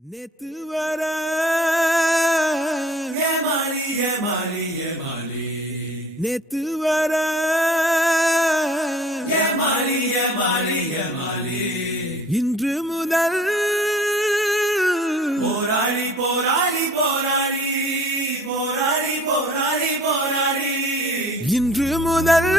நேத்து வர ஏமாளி ஏமாளி ஏமாளி நேத்து வர ஏமாளி ஏமாளி ஏமாளி இன்று முதல் போராளி போராளி போராளி போராளி போராளி போராளி இன்று முதல்